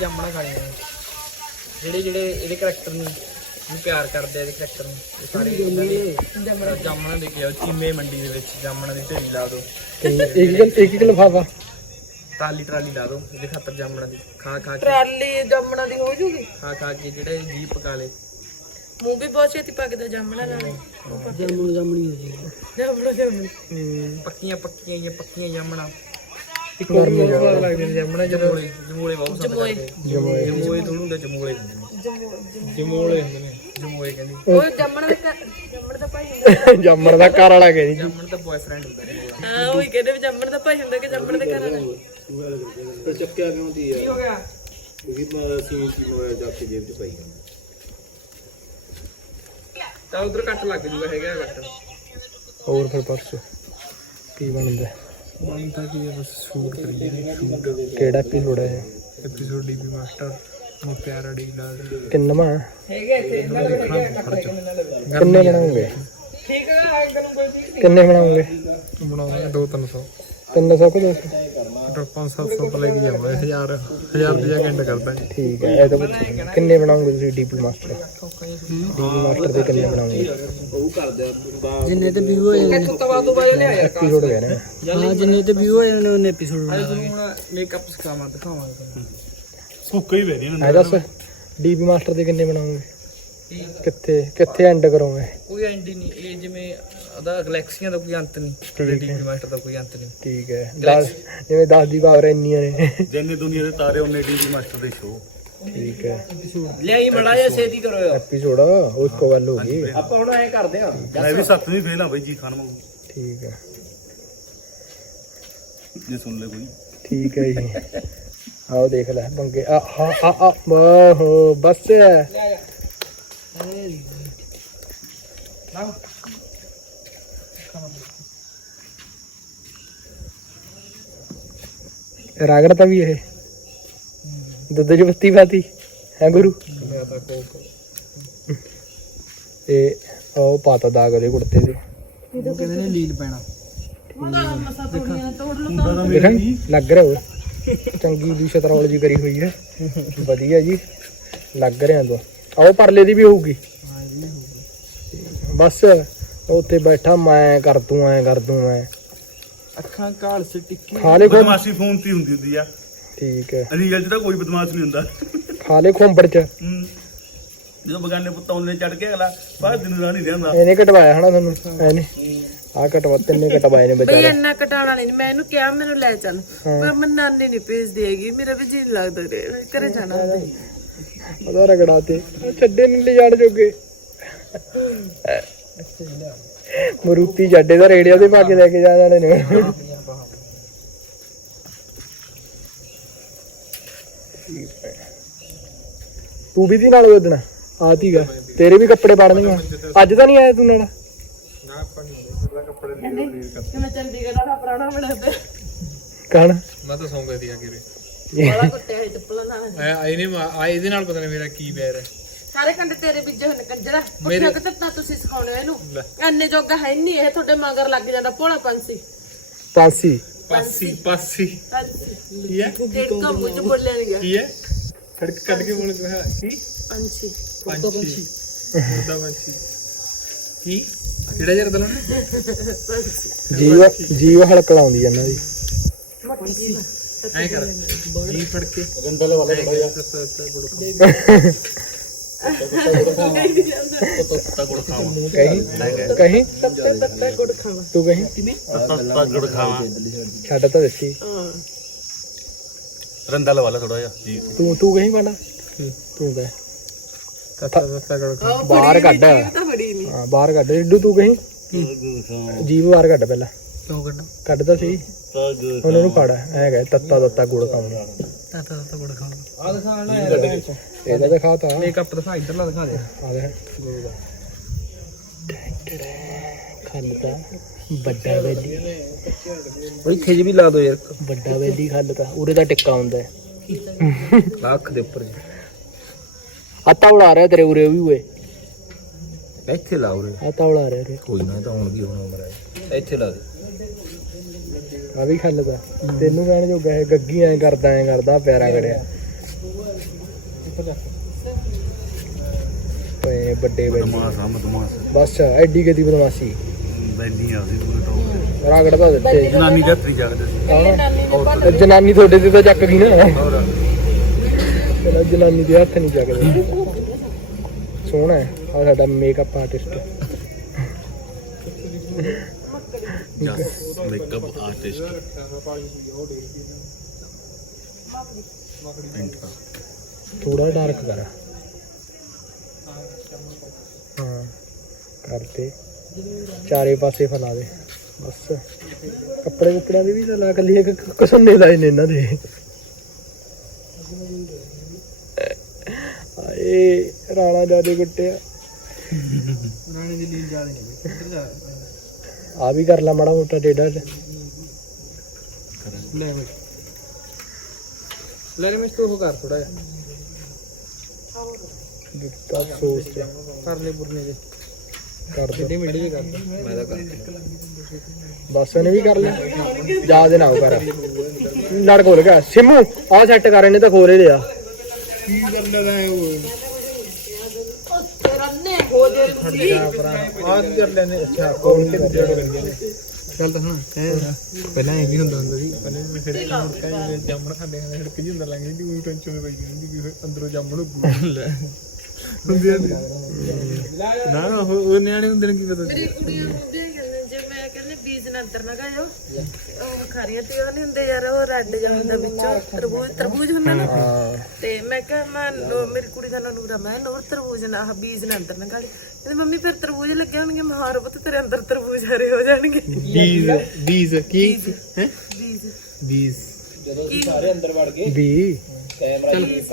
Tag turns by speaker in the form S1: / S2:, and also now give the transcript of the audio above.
S1: ਜਾਮਣਾ ਖਾਣੀਆਂ ਨੇ। ਜਿਹੜੇ ਇਹਦੇ ਕਰੈਕਟਰ ਨੂੰ ਪਿਆਰ ਕਰਦੇ ਆ, ਇਹਦੇ ਕਰੈਕਟਰ ਨੂੰ ਸਾਰੇ ਜਾਮਣਾ ਦੇ ਕੇ ਆਓ। ਚੀਮੇ ਮੰਡੀ ਦੇ ਵਿੱਚ ਜਾਮਣਾ ਦੀ ਢੇਰੀ ਲਾ ਦਿਓ,
S2: ਇੱਕ ਲਿਫਾਫਾ
S1: ਟਰਾਲੀ ਲਾ ਦਿਓ ਇਹਦੇ ਖਾਤਰ ਜਾਮਣਾ ਦੀ। ਖਾ ਕੇ
S3: ਟਰਾਲੀ ਜਾਮਣਾ ਦੀ ਹੋ ਜੂਗੀ।
S1: ਖਾ ਕੇ ਜਿਹੜੇ ਜੀ ਪਕਾ ਲੇ।
S3: ਮੂੰਹ ਵੀ ਬਹੁਤ ਛੇਤੀ ਪੱਕਦਾ ਜਾਮਣਾ ਨਾਲ।
S2: ਜਾਮਣੀ ਹੋ ਜੀ
S1: ਪੱਕੀਆਂ ਜਾਮਣਾ। ਇੱਕ ਹੋਰ ਬਹੁਤ ਲੱਗਦੇ ਨੇ ਜਾਮਣਾ, ਜਮੋਲੇ ਬਹੁਤ ਪਸੰਦ ਕਰਦੇ। ਜਮੋਏ ਥੋੜ੍ਹੇ ਹੁੰਦੇ, ਜਮੋਲੇ ਕਹਿੰਦੇ।
S3: ਉਹ ਜਾਮਣ ਦਾ ਭਾਈ ਹੁੰਦਾ।
S2: ਜਾਮਣ ਦਾ ਘਰ ਵਾਲਾ ਕਹਿੰਦੀ
S1: ਜਾਮਣ ਦਾ ਬॉयਫ੍ਰੈਂਡ ਹੁੰਦਾ।
S3: ਹਾਂ ਉਹੀ ਕਹਿੰਦੇ ਵੀ ਜਾਮਣ ਦਾ ਭਾਈ ਹੁੰਦਾ ਕਿ ਜਾਮਣ ਦੇ ਘਰ ਵਾਲਾ।
S4: ਪਰ ਚੱਕਿਆ ਕਿਉਂ ਦੀ
S1: ਕੀ ਹੋ ਗਿਆ?
S4: ਉਹੀ ਅਸੀਂ ਕੀ ਮੋਬਾਈਲ ਜਾ ਕੇ ਜੇਬ 'ਚ ਪਾਈ
S1: ਤਾਂ ਉਧਰ ਕੱਟ ਲੱਗ ਜੂਗਾ, ਹੈਗਾ ਕੱਟ।
S2: ਹੋਰ ਫਿਰ ਪਰਸੋਂ ਕੀ ਬਣਦਾ?
S1: ਤਾਂ ਕੀ ਬਸ ਸ਼ੂਟ ਕਰੀਏ।
S2: ਕਿਹੜਾ ਐਪੀਸੋਡ ਹੈ
S1: ਐਪੀਸੋਡ ਡੀਪੀ ਮਾਸਟਰ ਨੂੰ ਪਿਆਰਾ ਡੀਲਾ
S2: ਕਿੰਨਵਾਂ
S1: ਹੈਗਾ ਇੱਥੇ।
S2: ਕਿੰਨੇ ਬਣਾਉਂਗੇ?
S3: ਠੀਕ ਹੈ ਅੰਕਲ ਨੂੰ ਕੋਈ
S2: ਕਿੰਨੇ ਬਣਾਉਂਗੇ?
S1: ਬਣਾਉਂਗੇ 200-300
S2: 300 ਕਿ 200?
S1: 500-700 ਤੋਂ ਲੈ ਕੇ ਜਾਵਾਂਗੇ। 1000 ਦੀ ਐਂਡ ਕਰਦਾ।
S2: ਠੀਕ ਹੈ। ਇਹ ਤਾਂ ਪੁੱਛੋ ਕਿੰਨੇ ਬਣਾਉਂਗੇ ਤੁਸੀਂ ਡੀਪੀ ਮਾਸਟਰ ਦੇ ਕਿੰਨੇ ਬਣਾਉਂਗੇ?
S4: ਉਹ ਕਰਦੇ
S2: ਜਿੰਨੇ ਤੇ ਵਿਊ ਹੋਏ ਐਪੀਸੋਡ ਗਏ ਨੇ।
S5: ਹਾਂ ਜਿੰਨੇ ਤੇ ਵਿਊ ਹੋਏ ਨੇ ਉਹਨੇ ਐਪੀਸੋਡ
S1: ਹੁਣ ਮੇਕਅਪ ਸਿਖਾਵਾਂ, ਦਿਖਾਵਾਂਗੇ।
S4: ਸੁੱਕਾ ਹੀ ਵੈਰੀ
S2: ਐ ਦੱਸ ਡੀਪੀ ਮਾਸਟਰ ਦੇ ਕਿੰਨੇ ਬਣਾਉਂਗੇ? ਕਿੱਥੇ ਐਂਡ ਕਰੋਗੇ?
S1: ਕੋਈ ਐਂਡ ਹੀ ਨਹੀਂ। ਇਹ ਜਿਵੇਂ ਉਹਦਾ ਗਲੈਕਸੀਆਂ ਦਾ ਕੋਈ ਅੰਤ ਨਹੀਂ, ਡੀਪੀ ਮਾਸਟਰ ਦਾ ਕੋਈ ਅੰਤ ਨਹੀਂ।
S2: ਠੀਕ ਹੈ। 10 ਜਿਵੇਂ 10 ਦੀ ਪਾਵਰ ਇੰਨੀਆਂ ਨੇ।
S4: ਜਿੰਨੇ ਦੁਨੀਆ ਦੇ ਤਾਰੇ ਉਹਨੇ ਡੀਜੀ ਮਾਸਟਰ ਦੇ ਸ਼ੋਅ।
S2: ਠੀਕ ਹੈ।
S1: ਲਿਆਈ ਮੜਾ ਜਿਹਾ ਛੇਤੀ ਕਰੋ ਯਾਰ।
S2: ਐਪੀਸੋਡ ਉਹ ਇੱਕੋ ਗੱਲ ਹੋ ਗਈ।
S1: ਆਪਾਂ ਹੁਣ ਐ ਕਰਦੇ ਆ।
S4: ਮੈਂ ਵੀ 7ਵੀਂ ਫੇਲ ਆ ਬਈ ਜੀ ਖਾਨ ਨੂੰ।
S2: ਠੀਕ ਹੈ।
S4: ਜੇ ਸੁਣ ਲੈ ਕੋਈ।
S2: ਠੀਕ ਹੈ ਜੀ। ਆਓ ਦੇਖ ਲੈ ਬੰਗੇ ਆਹੋ ਬਸ ਰਗੜਤਾ ਵੀ ਇਹ ਦੁੱਧ ਚ ਬੱਤੀ ਪਾਤੀ ਹੈ ਗੁਰੂ। ਤੇ ਉਹ ਪਾਤਾ ਦਾਗ ਉਹਦੇ ਕੁੜਤੇ ਤੇ।
S1: ਕਹਿੰਦੇ ਨੇ ਲੀਲ ਪੈਣਾ।
S2: ਦੇਖਣ ਲੱਗ ਰਿਹਾ ਉਹ ਚੰਗੀ ਦੀ ਸ਼ਤਰੌਲ ਜੀ ਕਰੀ ਹੋਈ ਹੈ। ਵਧੀਆ ਜੀ ਲੱਗ ਰਿਹਾ ਤੂੰ। ਆਓ ਪਰਲੇ ਦੀ ਵੀ ਹੋਊਗੀ। ਬਸ ਉੱਥੇ ਬੈਠਾ ਮੈਂ ਕਰ ਦੂੰ ਐ ਮੈਂ
S1: ਅੱਖਾਂ ਕਾਲ ਸੇ ਟਿੱਕੀ।
S2: ਖਾ ਲੈ
S4: ਬਦਮਾਸ਼ੀ ਫੋਨ ਤੇ ਹੁੰਦੀ ਆ।
S2: ਠੀਕ ਹੈ।
S4: ਰੀਅਲ 'ਚ ਤਾਂ ਕੋਈ ਬਦਮਾਸ਼ ਨਹੀਂ ਹੁੰਦਾ।
S2: ਖਾ ਲੈ ਖੋਂਬੜ ਚ।
S4: ਜਦੋਂ ਬਗਾਨੇ ਪੁੱਤਾਂ ਉਹਨੇ ਚੜ ਕੇ ਅਗਲਾ ਬਾਹਰ ਦਿਨ ਰਾਹ ਨਹੀਂ ਰਹਿੰਦਾ।
S2: ਇਹਨੇ ਕਟਵਾਇਆ ਹਨਾ ਤੁਹਾਨੂੰ? ਐਨੇ ਆ ਕਟਵਾ ਤਿੰਨੇ ਕਟਵਾਏ ਨੇ
S3: ਬਈ
S2: ਵਿਚਾਰੇ।
S3: ਇੰਨਾ ਕਟਾਉਣ ਵਾਲੀ ਨਹੀਂ। ਮੈਂ ਇਹਨੂੰ ਕਿਹਾ ਮੈਨੂੰ ਲੈ ਚੱਲ, ਪਰ ਮੈਂ ਨਾਨੀ ਨਹੀਂ ਭੇਜਦੀ ਹੈਗੀ। ਮੇਰਾ ਵੀ ਜੀ ਨੀ ਲੱਗਦਾ ਘਰੇ ਜਾਣਾ।
S2: ਉਹਦਾ ਰਗੜਾ ਤੇ ਛੱਡੇ ਨਹੀਂ ਲੈ ਜਾਣ ਜੋਗੇ। ਮਰੂਤੀ ਛੱਡੇ ਦਾ ਰੇੜਿਆਂ ਤੇ ਪਾ ਕੇ ਲੈ ਕੇ ਜਾਣ ਵਾਲੇ ਨੇ। ਤੂੰ ਵੀ ਦੀ ਨਾਲ ਉਹਦਣਾ ਆ ਤੀਗਾ ਤੇਰੇ ਵੀ ਕੱਪੜੇ ਪਾੜ ਦੇਂਗਾ। ਅੱਜ ਤਾਂ ਨਹੀਂ ਆਇਆ ਤੂੰ ਨਾਲ?
S3: ਮੈਂ ਚੰਡੀਗੜ੍ਹ ਦਾ ਪੁਰਾਣਾ ਬਣਾਉਂਦਾ।
S2: ਕਹਣ
S1: ਮੈਂ ਤਾਂ ਸੌਂਗਾ ਦੀ ਆ ਕੇ
S3: ਬੜਾ ਕੁੱਟਿਆ ਹੈ ਚੱਪਲਾਂ ਨਾਲ।
S1: ਇਹਦੇ ਨਾਲ ਪਤਾ ਨਹੀਂ ਮੇਰਾ ਕੀ ਬੈਰ ਹੈ।
S3: ਸਾਰੇ ਕੰਡੇ ਤੇਰੇ ਬੀਜੇ ਹੋਏ ਨੇ ਕੰਜਰਾ। ਪੁੱਠਾ ਕਿ ਤਾਂ ਤੁਸੀਂ ਸਿਖਾਉਣੇ ਹੋ ਇਹਨੂੰ। ਐਨੇ ਜੋਗਾ ਹੈ ਨਹੀਂ ਇਹ। ਤੁਹਾਡੇ ਮਗਰ ਲੱਗ ਜਾਂਦਾ ਭੋਲਾ ਪੰਛੀ।
S2: ਪਾਸੀ
S1: ਪਾਸੀ ਕੀ ਹੈ?
S3: ਇੱਕ ਮੁੱਝ ਬੋਲਿਆ ਨਹੀਂ ਗਿਆ।
S1: ਕੀ ਹੈ? ਕੱਢ ਕੇ ਬੋਲ ਰਿਹਾ ਕੀ?
S3: ਪੰਛੀ
S1: ਮੁਰਦਾ ਪੰਛੀ ਕੀ ਕਿਹੜਾ ਯਾਰ ਦਲਾਂ
S2: ਜੀਵ ਹਲਕਲਾਉਂਦੀ ਇਹਨਾਂ ਦੀ।
S1: ਐ ਕਰ ਜੀ ਫੜ ਕੇ
S4: ਗੰਦਲ ਵਾਲੇ ਬੜਾਇਆ ਤੱਤਾ ਗੁੜ ਖਾਵਾਂ।
S2: ਕਹੀਂ
S3: ਪੱਤਾ ਗੁੜ ਖਾਵਾ।
S2: ਤੂੰ ਕਹੀਂ
S4: ਤੱਤਾ ਗੁੜ ਖਾਵਾਂ।
S2: ਛੱਡ ਤਾਂ ਦੱਸੀ।
S3: ਹਾਂ
S4: ਰੰਦਲ ਵਾਲਾ ਥੋੜਾ ਜਿਹਾ ਜੀ।
S2: ਤੂੰ ਕਹੀਂ ਪਾਣਾ ਤੂੰ ਕਹਿ
S1: ਤੱਤਾ ਗੜ
S2: ਬਾਹਰ ਕੱਢ।
S3: ਤਾਂ ਫੜੀ ਨਹੀਂ।
S2: ਹਾਂ ਬਾਹਰ ਕੱਢ ਰਿੱਡੂ। ਤੂੰ ਕਹੀਂ ਜੀਵ ਬਾਹਰ ਕੱਢ ਪਹਿਲਾਂ।
S1: ਕਿਉਂ ਕੱਢੋ?
S2: ਕੱਢ ਤਾਂ ਸਹੀ। ਹੁਣ ਇਹਨੂੰ ਫੜ ਐ ਕਹੇ ਤੱਤਾ ਗੁੜ ਖਾਉਣਾ।
S1: ਤੱਤਾ ਗੁੜ ਖਾਣਾ। ਆ ਦਿਖਾਣਾ
S2: ਇਹਦਾ ਦਿਖਾਤਾ।
S1: ਮੇਕਅਪ ਦਿਖਾ, ਇੱਧਰਲਾ ਦਿਖਾ ਦੇ।
S2: ਆ ਦੇ ਖੱਲਤਾ ਵੱਡਾ ਵੈਲੀ।
S1: ਬੜੀ ਖਿਜ ਵੀ ਲਾ ਦੋ ਯਾਰ।
S2: ਵੱਡਾ ਵੈਲੀ ਖੱਲਤਾ ਉਰੇ ਦਾ ਟਿੱਕਾ ਹੁੰਦਾ ਹੈ।
S1: ਅੱਖ ਦੇ ਉੱਪਰ
S2: ਆ ਤੌਲਾ ਰਿਹਾ ਤੇਰੇ ਉਰੇ ਵੀ ਓਏ।
S1: ਇੱਥੇ ਲਾ ਉਰੇ।
S2: ਆ ਤੌਲਾ ਰਿਹਾ ਰੇ।
S1: ਕੋਈ ਨਾ ਤਾਂ ਹੁਣ ਕੀ ਹੋਣਾ ਉਮਰ ਹੈ। ਇੱਥੇ ਲਾ ਦੇ।
S2: ਆ ਵੀ ਖੱਲਦਾ ਤੈਨੂੰ ਕਹਿਣ ਜੋਗਾ ਇਹ ਗੱਗੀ ਐ ਕਰਦਾ ਪਿਆਰਾ ਕਰਿਆ। ਓਏ ਵੱਡੇ ਬੈਲੀ
S4: ਬਦਮਾਸ਼ ਆ ਬਦਮਾਸ਼
S2: ਬਸ ਐਡੀ ਕਦੀ ਬਦਮਾਸ਼ੀ
S4: ਬੈਲੀ ਆ ਉਹਦੀ ਪੂਰੇ ਟੌਪ
S2: ਰਾਗੜ ਤਾਂ ਦਿੱਤੇ
S4: ਜਨਾਨੀ ਦੇ ਹੱਥ ਨਹੀਂ ਚੱਕਦੇ ਸੀ
S3: ਇਹਨੇ ਨਾਨੀ ਨੇ ਭੰਨ
S2: ਜਨਾਨੀ ਤੁਹਾਡੇ ਤੇ ਤਾਂ ਚੱਕ ਗਈ ਨਾ ਚਲੋ ਜਨਾਨੀ ਦੇ ਹੱਥ ਨਹੀਂ ਚੱਕਦੇ ਸੋਹਣਾ ਹੈ ਆ ਸਾਡਾ makeup artist
S4: Jas makeup artist
S2: ਥੋੜਾ ਡਾਰਕ ਕਰ ਹਾਂ ਕਰਤੇ ਚਾਰੇ ਪਾਸੇ ਫੈਲਾ ਦੇ ਬਸ ਕੱਪੜੇ ਕੁੱਪੜਿਆਂ ਦੀ ਵੀ ਤਾਂ ਲਾ ਕੱਲੀ ਇੱਕ ਕਸੰਨੇ ਲਾਏ ਨੇ ਇਹਨਾਂ ਦੇ ਆਏ ਰਾਣਾ ਜਾਦੇ ਕੁੱਟਿਆ
S1: ਰਾਣੇ ਦੀ ਲੀਲ ਜਾ ਰਹੀ ਹੈ
S2: ਆ ਵੀ ਕਰ ਲਾ ਮਾੜਾ ਮੋਟਾ ਟੇਡਾ
S1: ਲੈ ਮੈਂ ਤੂੰ ਉਹ ਕਰ ਥੋੜਾ ਜਿਹਾ
S2: ਦਿੱਤਾ ਸੋਚ
S1: ਕਰਨੇ ਪੁਰਨੇ ਦੇ
S2: ਕਰ ਦੇ
S1: ਕਿੱਡੀ ਮਿੱਡੀ ਕਰ ਮੈਂ ਤਾਂ ਕਰ
S2: ਬਸ ਇਹਨੇ ਵੀ ਕਰ ਲਿਆ ਜਾ ਦੇ ਨਾ ਉਹ ਕਰ ਲੜ ਖੋਲ ਗਿਆ ਸਿਮੂ ਆ ਸੈੱਟ ਕਰ ਇਹਨੇ ਤਾਂ ਖੋਲੇ ਲਿਆ
S1: ਕੀ ਕਰ ਲੈਦਾ
S3: ਰੰਨੇ ਹੋ ਜੇ ਤੁਸੀਂ
S1: ਆ ਕੀ ਕਰ ਲੈਨੇ ਅੱਛਾ ਕੌਣ ਕੇ ਜੜ ਕਰਦੇ ਨੇ ਚੱਲ ਤਾਂ ਹੁਣ ਪਹਿਲਾਂ ਇਹ ਵੀ ਹੁੰਦਾ ਸੀ ਪਹਿਲਾਂ ਫਿਰ ਮੁਰਕਾ ਜਿਵੇਂ ਜਾਮਣ ਖਾਂਦੇ ਹਾਂ ਹਿੜਕ ਜੀ ਹੁੰਦਾ ਲੰਘੀ ਦੀ ਕੋਈ ਟੈਨਸ਼ਨ ਪਈ ਜਾਂਦੀ ਵੀ ਅੰਦਰੋਂ ਜਾਮਣ ਲੈ ਹੁੰਦੇ ਨਾ ਉਹ ਨਿਆਣੇ ਹੁੰਦੇ ਨੇ ਕੀ ਪਤਾ
S3: ਮੇਰੀ ਕੁੜੀਆਂ ਹੁੰਦੀਆਂ ਕਹਿੰਦੇ ਜੇ ਮੈਂ ਕਹਿੰਦੇ ਬੀਜ ਨਾ ਅੰਦਰ ਨਾ ਗਾਇਓ ਉਹ ਖਾਰੀਆਂ ਤੇ ਉਹ ਨਹੀਂ ਹੁੰਦੇ ਯਾਰ ਉਹ ਰੈੱਡ ਜਿਹਾ ਹੁੰਦਾ ਵਿੱਚੋਂ ਤਰਬੂਜ ਹੁੰਦਾ ਨਾ ਤੇ ਮੈਂ ਕਿਹਾ ਮੈਂ ਮੇਰੀ ਕੁੜੀ ਦਾ ਨਾਂ ਨੂਰਾ ਮੈਂ ਨੂਰ ਤਰਬੂਜ ਨਾ ਬੀਜ ਨਾ ਅੰਦਰ ਨਾ ਗਾਲੀ ਕਹਿੰਦੀ ਮੰਮੀ ਫਿਰ ਤਰਬੂਜ ਲੱਗੇ ਹੋਣਗੇ ਮੈਂ ਹਾਰ ਪੁੱਤ ਤੇਰੇ ਅੰਦਰ ਤਰਬੂਜ ਹਰੇ ਹੋ ਜਾਣਗੇ
S1: ਬੀਜ ਕੀ ਹੈ
S3: ਬੀਜ
S1: ਬੀਜ
S2: ਵੀ
S1: ਚੱਲ